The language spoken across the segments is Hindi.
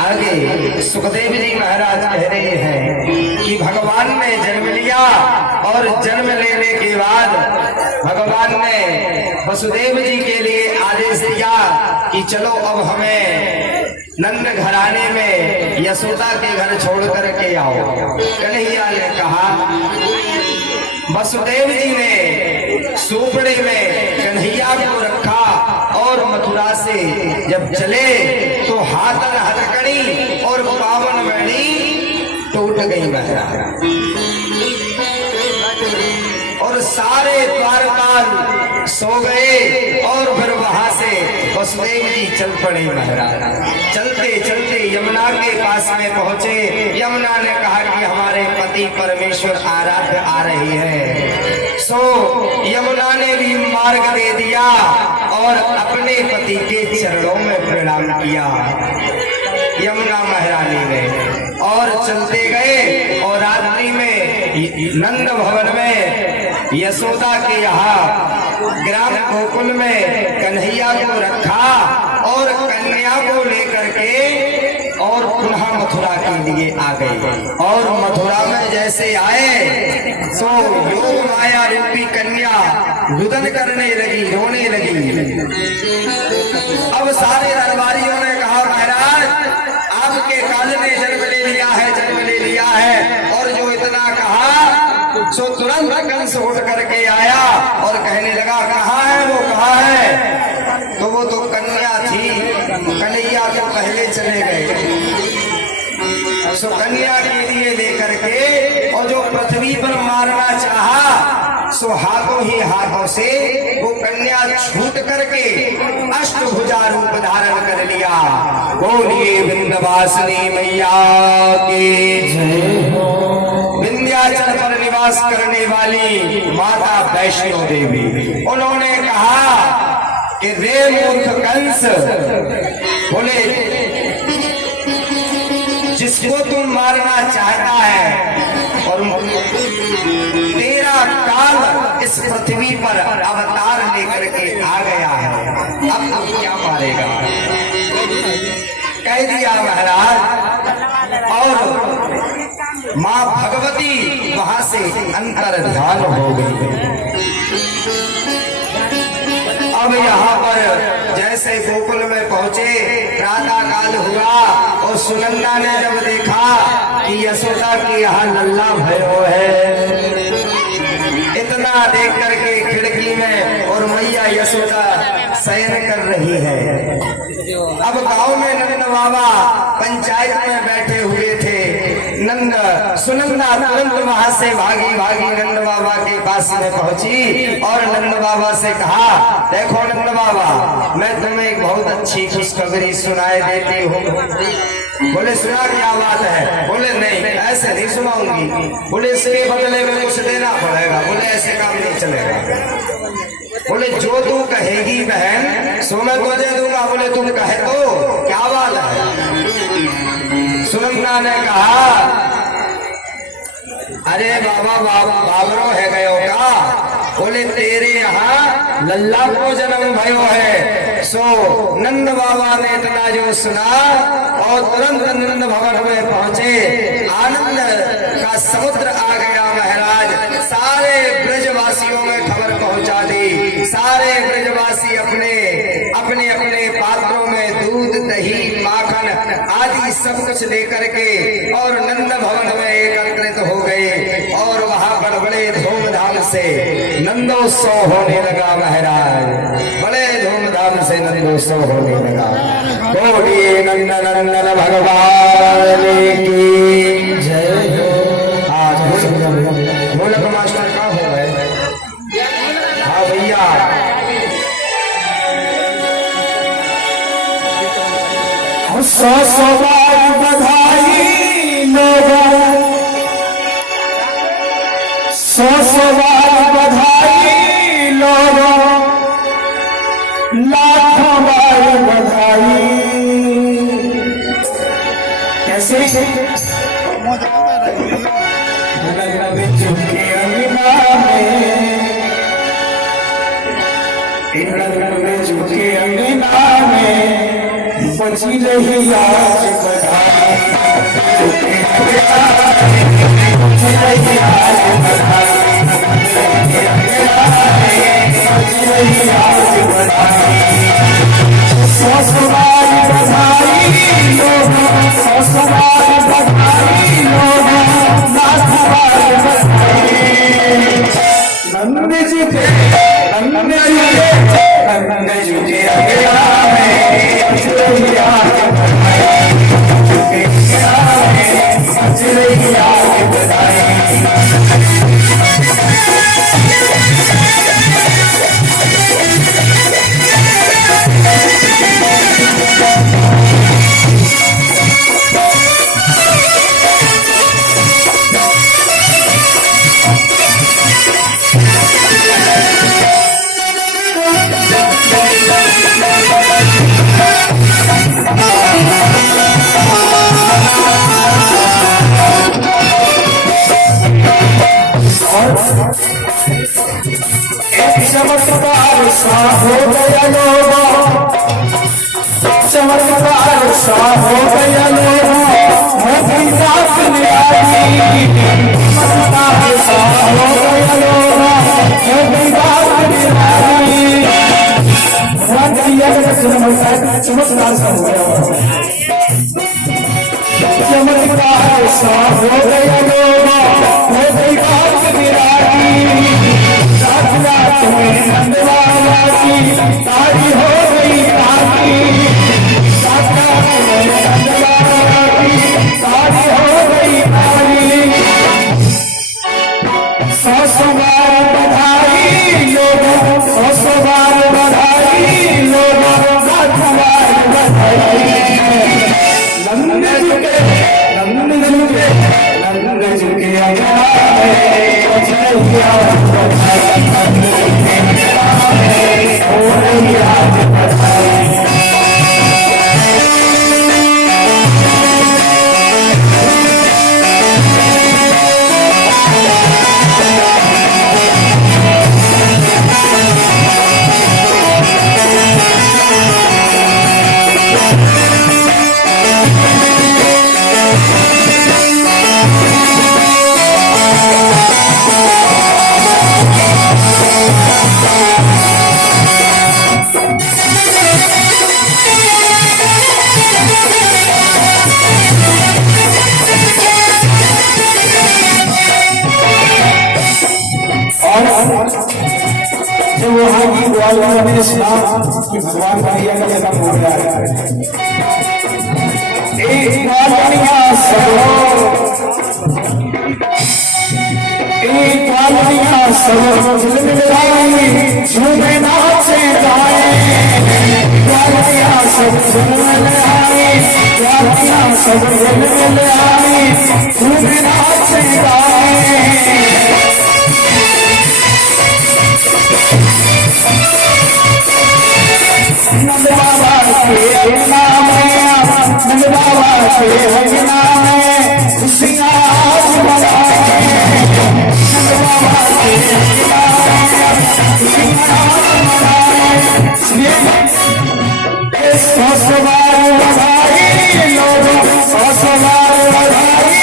आगे सुखदेव जी महाराज कह रहे हैं कि भगवान ने जन्म लिया और जन्म लेने के बाद भगवान ने वसुदेव जी के लिए आदेश दिया कि चलो अब हमें नंद घराने में यशोदा के घर छोड़ करके आओ। कन्हैया ने कहा, वसुदेव जी ने सुपड़े में कन्हैया को रखा और मथुरा से जब चले तो हाथन हथकड़ी और पावन मणि टूट गई महाराज और सारे द्वारपाल सो गए और फिर वहां से वसुदेव जी चल पड़े महाराज। चलते चलते यमुना के पास में पहुंचे। यमुना ने कहा कि हमारे पति परमेश्वर आराध्य आ रही है। सो यमुना ने भी मार्ग दे दिया और अपने पति के चरणों में प्रणाम किया यमुना महारानी ने, और चलते गए और रात्रि में नंद भवन में यशोदा के यहाँ ग्राम गोकुल में कन्हैया को रखा और कन्या को लेकर के और पुनः मथुरा के लिए आ गए। और मथुरा में जैसे आए सो योग माया रूपी कन्या रुदन करने लगी, रोने लगी। अब सारे दरबारियों ने कहा, महाराज आपके काल ने जन्म ले लिया है, जन्म ले लिया है। और जो इतना कहा सो तुरंत कंस उठ करके आया और कहने लगा, कहाँ है वो, कहाँ है? तो वो तो कन्या थी, कन्हैया तो पहले चले गए। सो कन्या के लिए लेकर के और जो पृथ्वी पर मारना चाहा सो हाथों ही हाथों से वो कन्या छूट करके अष्टभुजा रूप धारण कर लिया। बोलिए विंध्यवासिनी मैया की जय हो। विंध्याचल पर निवास करने वाली माता वैष्णो देवी, उन्होंने कहा कि रे मूर्ख कंस, बोले जिसको तुम मारना चाहता है और तेरा काल इस पृथ्वी पर अवतार लेकर के आ गया है, अब तुम क्या मारेगा? कह दिया महाराज। और मां भगवती वहां से अंतर ध्यान हो गई। अब यहाँ पर जैसे गोकुल में पहुंचे, प्रातः काल हुआ और सुनंदा ने जब देखा कि यशोदा के यहाँ लल्ला भयो है, इतना देख करके खिड़की में और मैया यशोदा शयन कर रही है। अब गांव में नंद बाबा पंचायत में बैठे हुए थे। नंद सुनंदा तुरंत वहां से भागी भागी नंद बाबा के पास में पहुंची और नंद बाबा से कहा, देखो नंद बाबा, मैं तुम्हें एक बहुत अच्छी खुशखबरी सुनाए देती हूँ। बोले सुना, क्या बात है? बोले नहीं, ऐसे नहीं सुनाऊंगी। बोले इसके बदले में कुछ देना पड़ेगा। बोले ऐसे काम नहीं चलेगा। बोले जो तू कहेगी बहन सो मैं तुझे दूंगा। बोले तुम कहे तो क्या बात है? सुनंदा ने कहा, अरे बाबा बाबरो है गयो का? बोले तेरे यहाँ लल्ला को जन्म भयो है। सो नंद बाबा ने इतना जो सुना और तुरंत नंद भवन में पहुंचे। आनंद का समुद्र आ गया महाराज। सारे ब्रजवासियों में खबर पहुंचा दी। सारे ब्रजवासी अपने अपने अपने पात्रों में दूध, दही, माखन आदि सब कुछ लेकर के और नंद भवन में एकत्रित हो गए और वहां पर बड़े धूमधाम से नंदोत्सव होने लगा महाराज। बड़े धूमधाम से नंदोत्सव होने लगा। बोलिए नंदन नंदन भगवान की जय हो। आज ढोलक मास्टर कहाँ हो गए? हाँ भैया, सौ सौ बार बधाई लोगों, सौ सौ बार बधाई लोगों, लाखों बार बधाई। कैसे झुके अंगना में, झुके अंगना में बची रही आज बधाई, बची रही आज बधाई, बची रही आज बधाई। ससुराल बधाई लोगों, ससुराल बधाई लोगों, नाथवाल बधाई। नंद जी के नंद जी के नंद जी के अगला में बच रही आज बधाई, बच रही आज बधाई। चमत्कार सा हो गया लोगों, चमत्कार सा हो गया लोगों, मोदी रात निराली। चमत्कार सा हो गया लोगों, मोदी रात निराली। चमत्कार सा हो गया, चमत्कार सा हो गया लोगों, मोदी रात निराली। रात में नंदवाला की तारी हो गई तारी, रात में नंदवाला की तारी हो गई तारी। सौ बार बधाई लोगों, सौ बार बधाई लोगों, नाथवाल बधाई। नंद झुके नंद झुके नंद झुके जब वहां की ग्वालियर में सुना कि भगवान कन्हैया का जन्म हो गया है, एक ग्वालिया सब झुलमिलाई झूमे नाचे गाए। ग्वालिया सब झुलमिलाई, ग्वालिया सब झुलमिलाई झूमे नाचे गाए। नंद बाबा के नाम है, नंद बाबा के नाम है, खुशियाँ आज मनाए। नंद बाबा के नाम है, खुशियाँ आज मनाए। सौ बार बधाई लोगों, सौ बार बधाई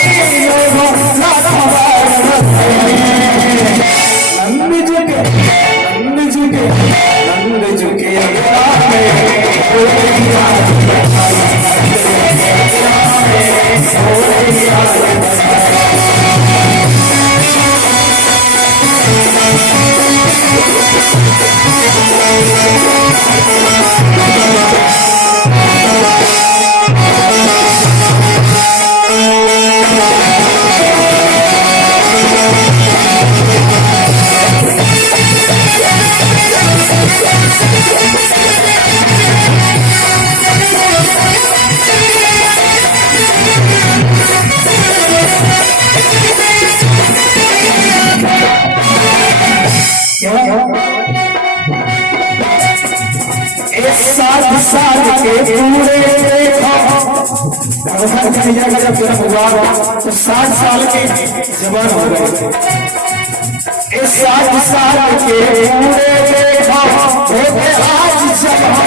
लोगों, नाथवाल बधाई। नंद झुके नंद झुके नंद झुके साल के पूरे भगवान कन्हैया का जब जन्म हुआ तो 60 साल के जवान हो गए। इस 60 साल के पूरे देखो होते आज जवान,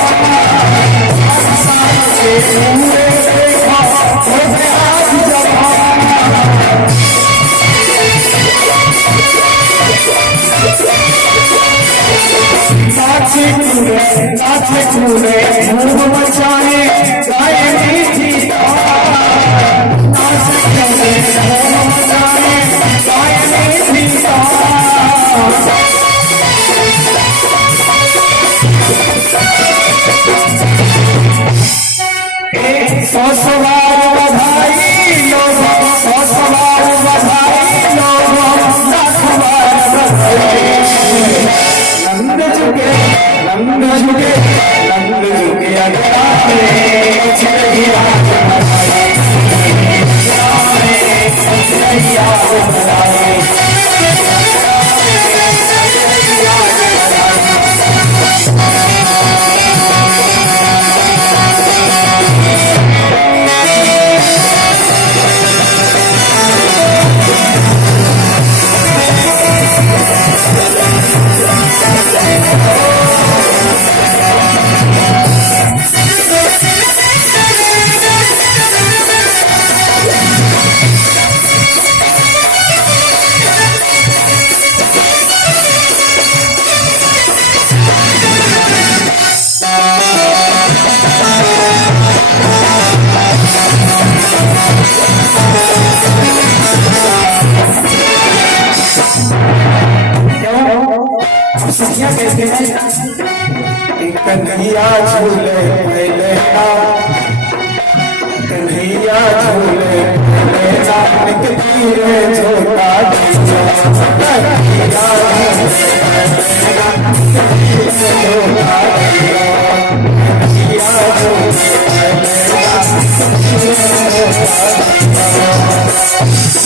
60 साल के पूरे देखा हो गया आज जवान। नाचे कूदे धूम मचाए गाए मीठी तान। नाचे कूदे धूम मचाए गाए मीठी तान। सौ सवार बधाई लोगों, सौ सवार बधाई लोगों, लाख बार बधाई। नंद झुके नंद झुके नंद झुके अगराने चिड़िया बनाए चिड़िया बनाए। कहते हैं कन्हैया झूले पहले कन्हैया झूले पहले नानक तीरे छोटा कन्हैया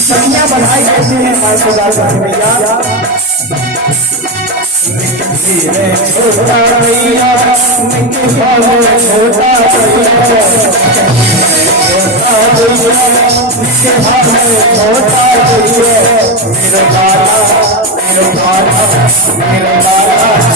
संज्ञा बढ़ाई कैसे है 5,000 कन्हैया छोटा भैया छोटा छोटा मेरा लाला मेरा लाला मेरा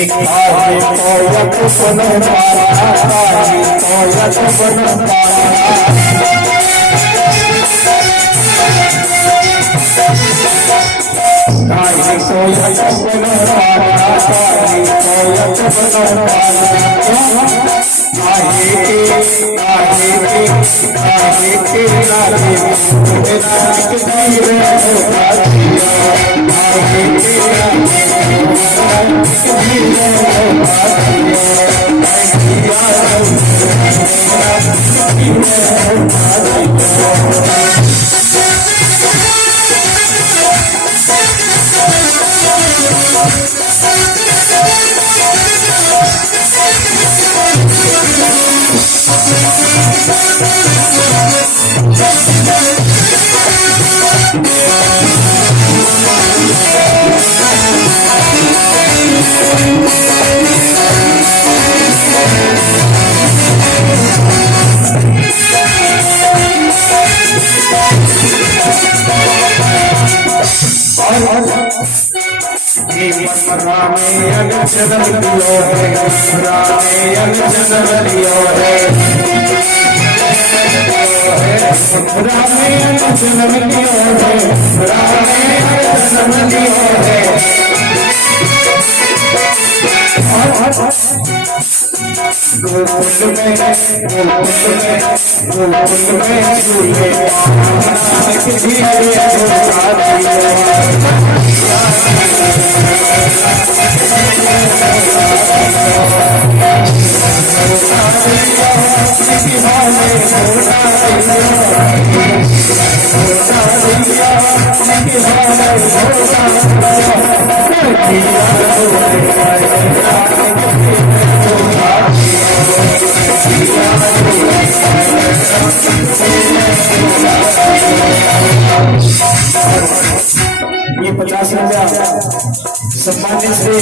एक आगे कोयत बन पाया कोयत बन पाया कोयत बन पाया कोयत बन पाया आगे के गोकुल में झूले नानक धीरे झूला ये 50 रुपया सम्मानित से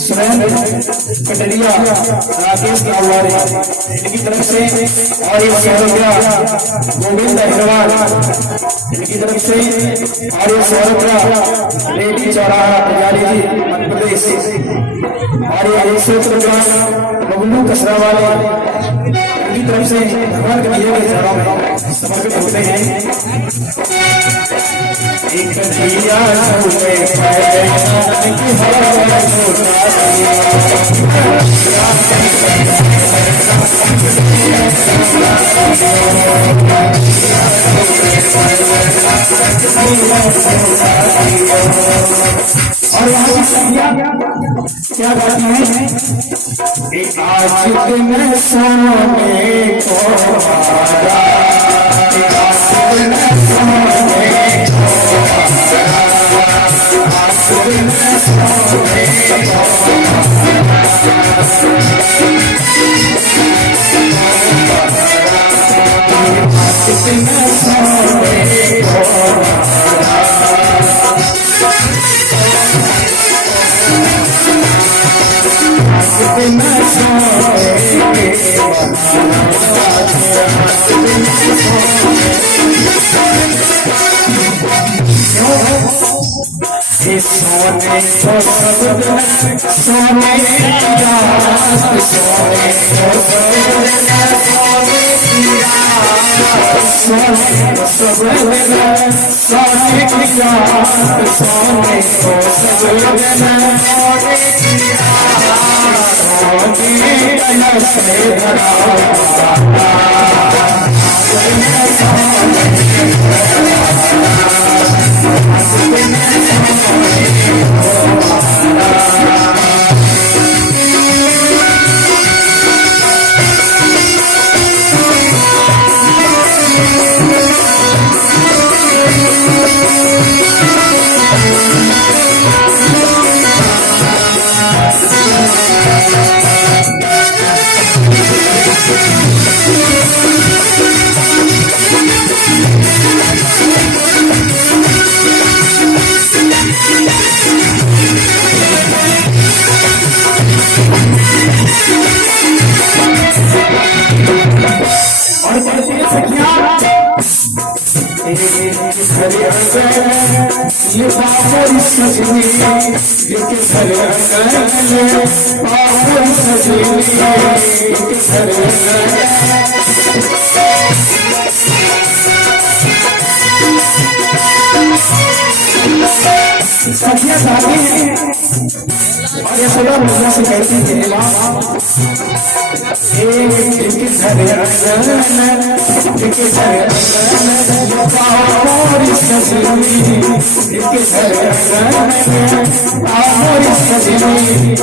स्वयं कटरिया राकेश गाववारे इनकी तरफ से और ये 100 रुपया गोविंद अग्रवाल इनकी तरफ से और ये 100 रुपया रेडी चौराहा पुजारी जी मध्य प्रदेश और ये 100 रुपया बबलू कसरा वाले इनकी तरफ से भगवान कन्हैया के चरणों में समर्पित होते हैं। एक दिया झूले की हवा और क्या बात है आज दिन सोने को सोने को सब सोने सखियां गाती हैं और ये सदा मुझे से कहती है एक घर सजनी